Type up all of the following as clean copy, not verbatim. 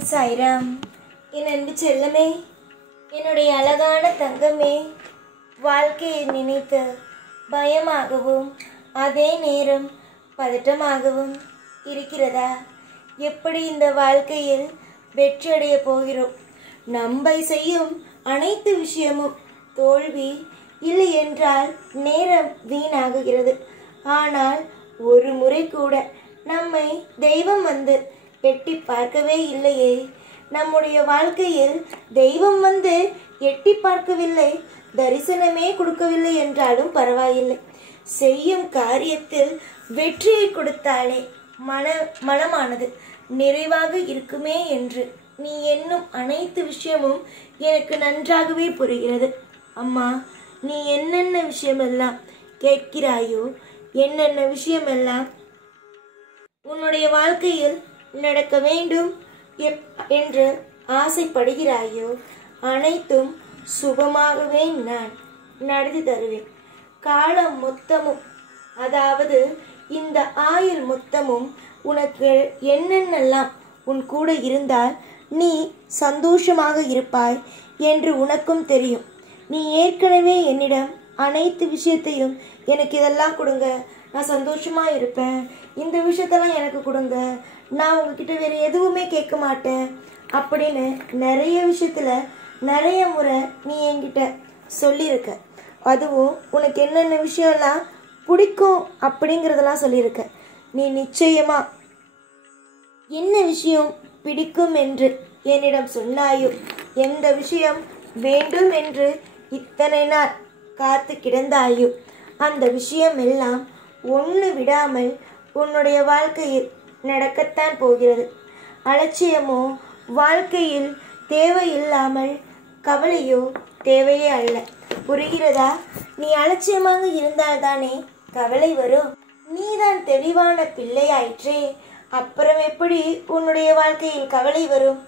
ஓம் சாய்ராம். என் அன்பு செல்லமே, என்னுடைய அழகான தங்கமே, வாழ்க்கையை நினைத்து பயமாகவும் அதே நேரம் பதட்டமாகவும் இருக்கிறதா? எப்படி இந்த வாழ்க்கையில் வெற்றியடைய போகிறோம்? நம்மை செய்யும் அனைத்து விஷயமும் தோல்வி இல்லை என்றால் நேரம் வீணாகுகிறது. ஆனால் ஒரு முறை கூட நம்மை தெய்வம் வந்து எட்டி பார்க்கவே இல்லையே. நம்முடைய வாழ்க்கையில் தெய்வம் வந்து எட்டி பார்க்கவில்லை, தரிசனமே கொடுக்கவில்லை என்றாலும் பரவாயில்லை. செய்யும் காரியத்தில் வெற்றியை கொடுத்தாலே மனமானது நிறைவாக இருக்குமே என்று நீ எண்ணும் அனைத்து விஷயமும் எனக்கு நன்றாகவே புரிகிறது. அம்மா, நீ என்னென்ன விஷயமெல்லாம் கேட்கிறாயோ, என்னென்ன விஷயமெல்லாம் உன்னுடைய வாழ்க்கையில் நடக்க வேண்டும் என்று ஆசைப்படுகிறாயோ, அனைத்தும் சுபமாகவே நான் நடத்தி தருவேன். காலம் மொத்தமும், அதாவது இந்த ஆயுள் மொத்தமும் உனக்கு என்னென்னலாம் உன் கூட இருந்தால் நீ சந்தோஷமாக இருப்பாய் என்று உனக்கும் தெரியும். நீ ஏற்கனவே என்னிடம் அனைத்து விஷயத்தையும் எனக்கு இதெல்லாம் கொடுங்க, நான் சந்தோஷமா இருப்பேன், இந்த விஷயத்தெல்லாம் எனக்கு கொடுங்க, நான் உங்ககிட்ட வேறு எதுவுமே கேட்க மாட்டேன் அப்படின்னு நிறைய விஷயத்துல நிறைய முறை நீ என்கிட்ட சொல்லியிருக்க. அதுவும் உனக்கு என்னென்ன விஷயம்லாம் பிடிக்கும் அப்படிங்கிறதெல்லாம் சொல்லியிருக்க. நீ நிச்சயமா என்ன விஷயம் பிடிக்கும் என்று என்னிடம் சொன்னாயோ, எந்த விஷயம் வேண்டும் என்று இத்தனை நாள் காத்து கிடந்தாயோ, அந்த விஷயம் எல்லாம் ஒன்று விடாமல் உன்னுடைய வாழ்க்கையில் நடக்கத்தான் போகிறது. அலட்சியமோ வாழ்க்கையில் தேவையில்லாமல் கவலையோ தேவையே அல்ல. புரிகிறதா? நீ அலட்சியமாக இருந்தால்தானே கவலை வரும். நீதான் தெளிவான பிள்ளையாயிற்றே, அப்புறம் எப்படி உன்னுடைய வாழ்க்கையில் கவலை வரும்?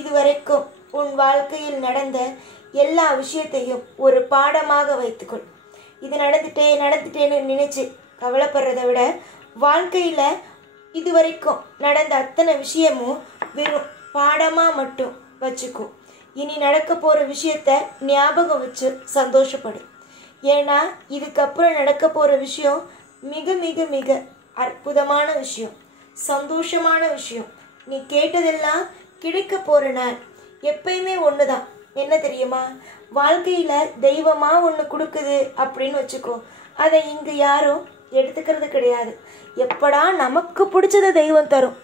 இதுவரைக்கும் உன் வாழ்க்கையில் நடந்த எல்லா விஷயத்தையும் ஒரு பாடமாக வைத்துக்கொள். இது நடந்துட்டேன்னு நினைச்சு கவலைப்படுறதை விட வாழ்க்கையில இதுவரைக்கும் நடந்த அத்தனை விஷயமும் வெறும் பாடமா மட்டும் வச்சுக்கோ. இனி நடக்க போற விஷயத்த ஞாபகம் வச்சு சந்தோஷப்படு. ஏன்னா இதுக்கப்புறம் நடக்க போற விஷயம் மிக மிக மிக அற்புதமான விஷயம், சந்தோஷமான விஷயம். நீ கேட்டதெல்லாம் கிடைக்க போற நாள் எப்பயுமே ஒண்ணுதான். என்ன தெரியுமா? வாழ்க்கையில தெய்வமா ஒண்ணு கொடுக்குது அப்படின்னு வச்சுக்கோ, அதை இங்க யாரும் எடுத்துக்கிறது கிடையாது. எப்படா நமக்கு பிடிச்சத தெய்வம் தரும்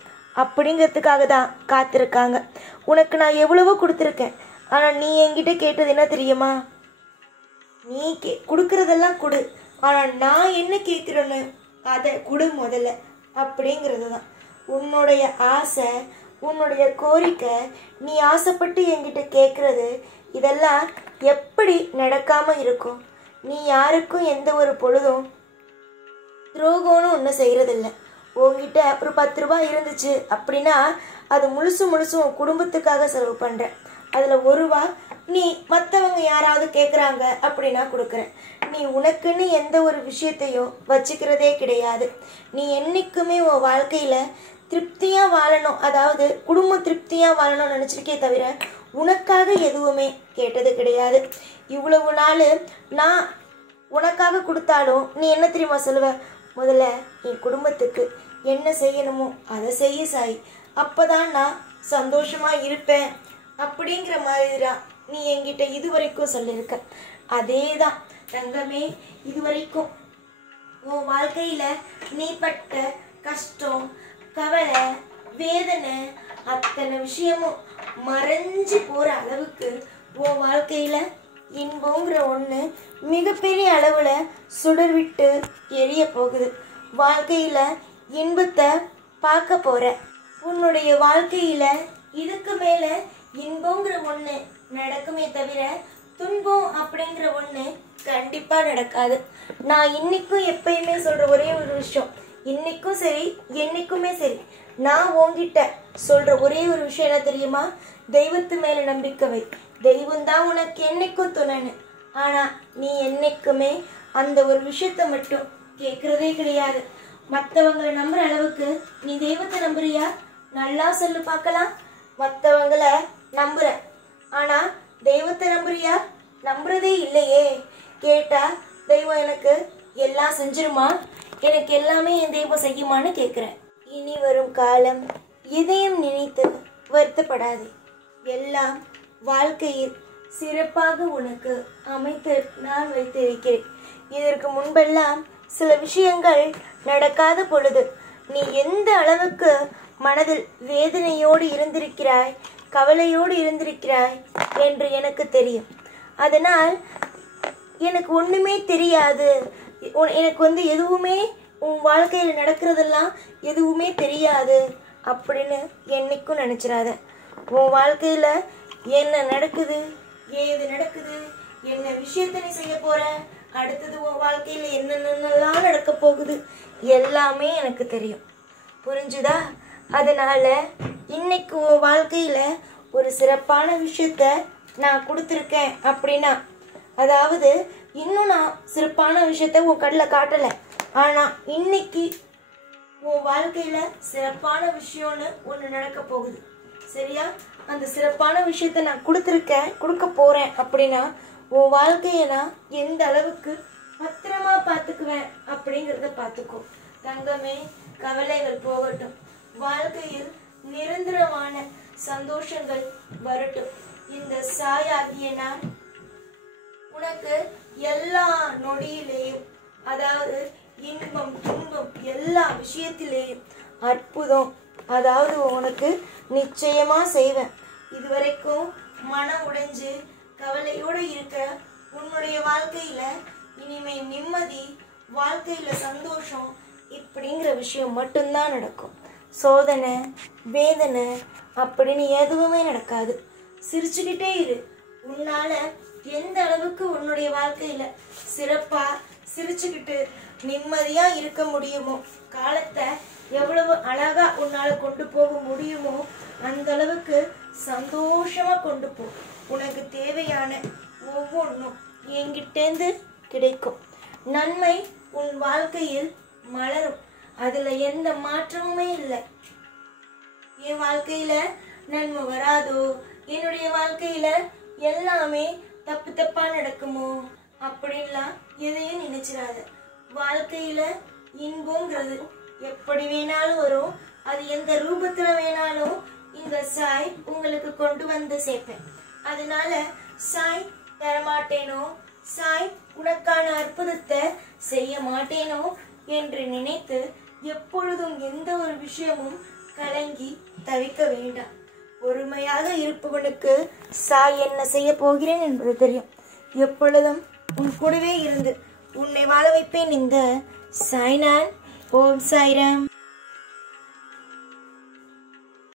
அப்படிங்கிறதுக்காக தான் காத்திருக்காங்க. உனக்கு நான் எவ்வளவோ கொடுத்துருக்கேன், ஆனால் நீ என்கிட்ட கேட்டது என்ன தெரியுமா? நீ கொடுக்கறதெல்லாம் கொடு, ஆனால் நான் என்ன கேட்குறேன்னு அதை கொடு முதல்ல அப்படிங்கிறது தான். உன்னுடைய ஆசை, உன்னுடைய கோரிக்கை, நீ ஆசைப்பட்டு என்கிட்ட கேட்குறது, இதெல்லாம் எப்படி நடக்காமல் இருக்கும்? நீ யாருக்கும் எந்த ஒரு பொழுதும் துரோகம்னு ஒன்றும் செய்கிறதில்ல. உங்ககிட்ட ஒரு 10 ரூபாய் இருந்துச்சு அப்படின்னா அது முழுசும் உன் குடும்பத்துக்காக செலவு பண்ணுற. அதில் 1 ரூபா நீ மற்றவங்க யாராவது கேட்குறாங்க அப்படின்னா கொடுக்குற. நீ உனக்குன்னு எந்த ஒரு விஷயத்தையும் வச்சுக்கிறதே கிடையாது. நீ என்றைக்குமே உன் வாழ்க்கையில் திருப்தியாக வாழணும், அதாவது குடும்பம் திருப்தியாக வாழணும்னு நினச்சிருக்கே தவிர உனக்காக எதுவுமே கேட்டது கிடையாது. இவ்வளவு நாள் நான் உனக்காக கொடுத்தாலும் நீ என்ன தெரியுமா சொல்லுவ? முதல்ல என் குடும்பத்துக்கு என்ன செய்யணுமோ அதை செய்ய சாய், அப்போதான் நான் சந்தோஷமாக இருப்பேன் அப்படிங்கிற மாதிரி தான் நீ என்கிட்ட இதுவரைக்கும் சொல்லியிருக்க. அதே தான் தங்கமே, இதுவரைக்கும் உன் வாழ்க்கையில் நீ பட்ட கஷ்டம், கவலை, வேதனை அத்தனை விஷயமும் மறைஞ்சு போகிற அளவுக்கு உன் வாழ்க்கையில் இன்பங்கிற ஒன்று மிகப்பெரிய அளவில் சுடர் விட்டு எரிய போகுது. வாழ்க்கையில் இன்பத்தை பார்க்க போகிற. உன்னுடைய வாழ்க்கையில் இதுக்கு மேலே இன்பங்கிற ஒன்று நடக்குமே தவிர துன்பம் அப்படிங்கிற ஒன்று கண்டிப்பாக நடக்காது. நான் இன்னைக்கும் எப்பயுமே சொல்கிற ஒரே ஒரு விஷயம், இன்னைக்கும் சரி என்னைக்குமே சரி, நான் உன்கிட்ட சொல்கிற ஒரே ஒரு விஷயம் என்ன தெரியுமா? தெய்வத்து மேலே நம்பிக்கை வை. தெய்வம் தான் உனக்கு என்னைக்கும் துணைன்னு. ஆனால் நீ என்னைக்குமே அந்த ஒரு விஷயத்தை மட்டும் கேட்குறதே கிடையாது. மற்றவங்களை நம்புற அளவுக்கு நீ தெய்வத்தை நம்புறியா? நல்லா சொல்லு பார்க்கலாம். மற்றவங்க எல்லாம் செஞ்சிருமா? எனக்கு எல்லாமே என் தெய்வம் செய்யுமான்னு கேட்குறேன். இனி வரும் காலம் எதையும் நினைத்து வருத்தப்படாது. எல்லாம் வாழ்க்கையில் சிறப்பாக உனக்கு அமைத்து நான் வைத்திருக்கிறேன். இதற்கு முன்பெல்லாம் சில விஷயங்கள் நடக்காத பொழுது நீ எந்த அளவுக்கு மனதில் வேதனையோடு இருந்திருக்கிறாய், கவலையோடு இருந்திருக்கிறாய் என்று எனக்கு தெரியும். அதனால் எனக்கு ஒன்றுமே தெரியாது, எனக்கு எதுவுமே உன் வாழ்க்கையில் நடக்கிறதெல்லாம் எதுவுமே தெரியாது அப்படின்னு என்னைக்கும் நினச்சிடாத. உன் வாழ்க்கையில் என்ன நடக்குது, ஏது நடக்குது, என்ன விஷயத்த நீ செய்ய போற, அடுத்தது உன் வாழ்க்கையில் என்னென்னலாம் நடக்க போகுது எல்லாமே எனக்கு தெரியும். புரிஞ்சுதா? அதனால இன்னைக்கு உன் வாழ்க்கையில ஒரு சிறப்பான விஷயத்த நான் கொடுத்துருக்கேன் அப்படின்னா, அதாவது இன்னும் நான் சிறப்பான விஷயத்த உன் கண்ணில் காட்டலை, ஆனால் இன்னைக்கு உன் வாழ்க்கையில சிறப்பான விஷயம்னு ஒன்று நடக்க போகுது. சரியா? அந்த சிறப்பான விஷயத்த நான் கொடுக்க போறேன் அப்படின்னா உன் வாழ்க்கையை நான் எந்த அளவுக்கு பத்திரமா பார்த்துக்குவேன் அப்படிங்கிறத பார்த்துக்கோ. தங்கமே, கவலைகள் போகட்டும், வாழ்க்கையில் நிரந்தரமான சந்தோஷங்கள் வரட்டும். இந்த சாயாகிய நான் உனக்கு எல்லா நொடியிலேயும், அதாவது இன்பம் துன்பம் எல்லா விஷயத்திலேயும் அற்புதம், அதாவது உனக்கு நிச்சயமா செய்வேன். இதுவரைக்கும் மனம் உடைஞ்சு கவலையோடு இருக்க உன்னுடைய வாழ்க்கையில இனிமே நிம்மதி, வாழ்க்கையில சந்தோஷம் இப்படிங்கிற விஷயம் மட்டும்தான் நடக்கும். சோதனை வேதனை அப்படின்னு எதுவுமே நடக்காது. சிரிச்சுக்கிட்டே இரு. உன்னால எந்த அளவுக்கு உன்னுடைய வாழ்க்கையில சிறப்பா சிரிச்சுக்கிட்டு நிம்மதியா இருக்க முடியுமோ, காலத்தை எவ்வளவு அழகா உன்னால கொண்டு போக முடியுமோ அந்த அளவுக்கு சந்தோஷமா கொண்டு போ. உனக்கு தேவையான ஒவ்வொன்றும் என்கிட்டேந்து கிடைக்கும். நன்மை உன் வாழ்க்கையில் மலரும். அதுல எந்த மாற்றமுமே இல்லை. என் வாழ்க்கையில நன்மை வராதோ, என்னுடைய வாழ்க்கையில எல்லாமே தப்பு தப்பா நடக்குமோ அப்படின்லாம் எதையும் நினைச்சிடாத. வாழ்க்கையில இன்பங்கிறது எப்படி வேணாலும் வரும். அது எந்த ரூபத்துல வேணாலும் இந்த சாய் உங்களுக்கு கொண்டு வந்து சேர்ப்பேன். அதனால சாய் தரமாட்டேனோ, சாய் உனக்கான அற்புதத்தை செய்ய மாட்டேனோ என்று நினைத்து எப்பொழுதும் எந்த ஒரு விஷயமும் கலங்கி தவிக்க வேண்டாம். பொறுமையாக இருப்பவனுக்கு சாய் என்ன செய்ய போகிறேன் என்பது தெரியும். எப்பொழுதும் உன் கூடவே இருந்து உன்னை வாழ வைப்பேன் இந்த சாய்நான். ஓம் சாய்ராம்.